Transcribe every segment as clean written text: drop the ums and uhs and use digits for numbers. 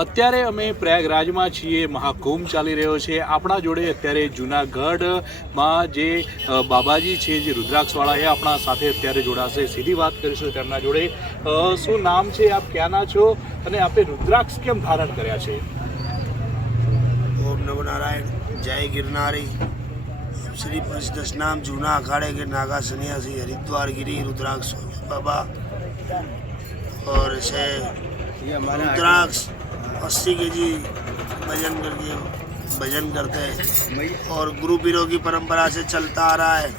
અત્યારે અમે પ્રયાગરાજમાં છીએ, મહાકુંભ ચાલી રહ્યો છે. આપણા જોડે અત્યારે જૂનાગઢમાં જે બાબાજી છે, જે રુદ્રાક્ષવાળા એ આપણા સાથે અત્યારે જોડાશે. સીધી વાત કરીશું તેમના જોડે. શું નામ છે, આપ ક્યાંના છો અને આપે રુદ્રાક્ષ કેમ ધારણ કર્યા છે? ओम नमो नारायण, जय गिरनारी. श्री पंचदश नाम जूना अखाड़े के नागा सन्यासी हरिद्वार गिरी रुद्राक्ष बाबा और इसे रुद्राक्ष 80 kg भजन करते हैं और गुरु पीरों की परंपरा से चलता आ रहा है.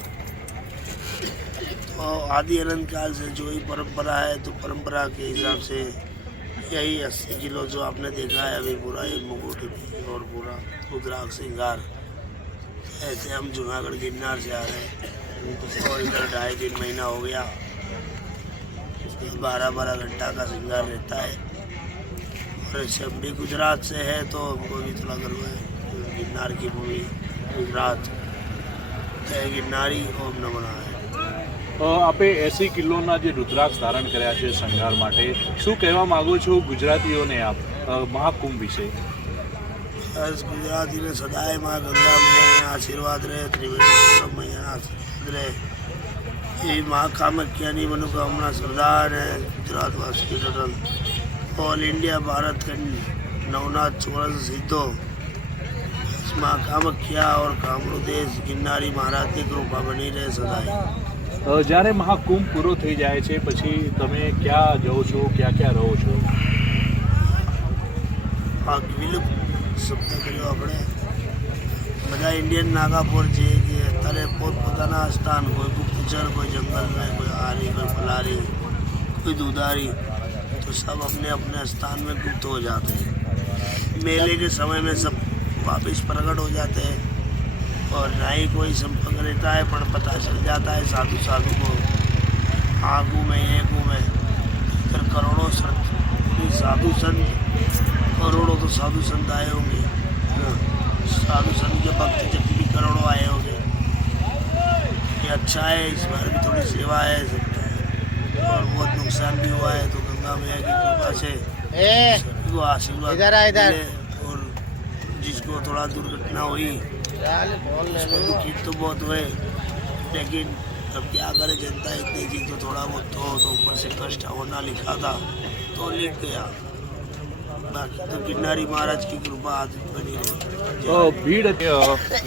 तो आदि अनंत काल से जो ही परंपरा है, तो परंपरा के हिसाब से यही 80 किलो जो आपने देखा है अभी पूरा एक मुकुट और पूरा रुद्राक्ष श्रृंगार, ऐसे हम जूनागढ़ गिरनार से आ रहे हैं और इधर 2.5-3 महीना हो गया. 12-12 घंटा का श्रृंगार रहता है और ऐसे हम भी गुजरात से है, तो हमको भी थोड़ा गर्व है. गिरनार की भूमि गुजरात, जय गिरनारी. ओम नमो नारायण. આપે 80 કિલોના જે રુદ્રાક્ષ ધારણ કર્યા છે શણગાર માટે, શું કહેવા માંગો છો ગુજરાતીઓને આપ મહાકુંભ વિશે? बस गुजराती में सदाए माँ गंगा मैया आशीर्वाद रहे, त्रिवेणी मैया आशीर्वाद रहे. ये माँ कामाख्यानी मनोकामना सरदार है गुजरातवासी टोटल ऑल इंडिया भारत के नवनाथ चौरस सिद्धो माँ कामाख्या और कामरू देश गिरनारी महाराज की कृपा बनी रहे सदाए. જ્યારે મહાકુંભ પૂરો થઈ જાય છે પછી તમે ક્યાં જાઓ છો, ક્યાં ક્યાં રહો છો? આ વિલુપ્ત શબ્દ કર્યો આપણે બધા ઇન્ડિયન નાગાપોર છે કે અત્યારે પોતપોતાના સ્થાન, કોઈ ગુપ્તચર, कोई जंगल में, कोई आरी, कोई फलारी, कोई दूधारी, तो सब अपने अपने स्थान में गुप्त हो जाते हैं. मेले के समय में सब वापिस प्रकट हो जाते हैं और ना ही कोई संपर्क रहता है, पर पता चल जाता है साधु साधु को. आगू में एकू में इधर करोड़ों साधु संत, करोड़ों तो साधु संत आए होंगे. साधु संत के भक्त जब भी करोड़ों आए होंगे. ये अच्छा है, इस बार भी थोड़ी सेवा है और बहुत नुकसान भी हुआ है, तो गंगा मैया की कृपा से सभी को आशीर्वाद मिले. और जिसको थोड़ा दुर्घटना हुई उसको दुखी तो बहुत हुए, लेकिन अब क्या करे, जनता इतनी थी तो थोड़ा बहुत तो ऊपर से कष्ट होना लिखा था तो लिख गया. बाकी तो गिरनारी महाराज की कृपा बनी रही. ભીડ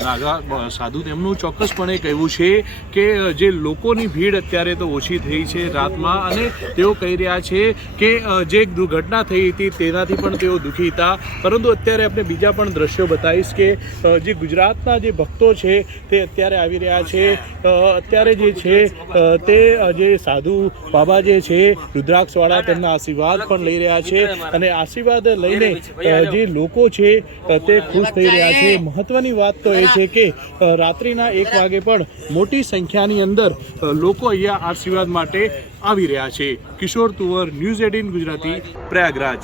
નાગા સાધુ તેમનું ચોક્કસપણે કહેવું છે કે જે લોકોની ભીડ અત્યારે તો ઓછી થઈ છે રાતમાં, અને તેઓ કહી રહ્યા છે કે જે દુર્ઘટના થઈ હતી તેનાથી પણ તેઓ દુઃખી હતા. પરંતુ અત્યારે આપણે બીજા પણ દ્રશ્યો બતાવીશ કે જે ગુજરાતના જે ભક્તો છે તે અત્યારે આવી રહ્યા છે. અત્યારે જે છે તે જે સાધુ બાબા જે છે રુદ્રાક્ષવાળા, તેમના આશીર્વાદ પણ લઈ રહ્યા છે અને આશીર્વાદ લઈને જે લોકો છે તે ખુશ થઈ રહ્યા છે. મહત્વની વાત તો એ છે કે રાત્રિના 1 વાગે પણ મોટી સંખ્યાની અંદર લોકો અહીંયા આશીર્વાદ માટે આવી રહ્યા છે. કિશોર તુવર, ન્યૂઝ 18 ગુજરાતી, પ્રયાગરાજ.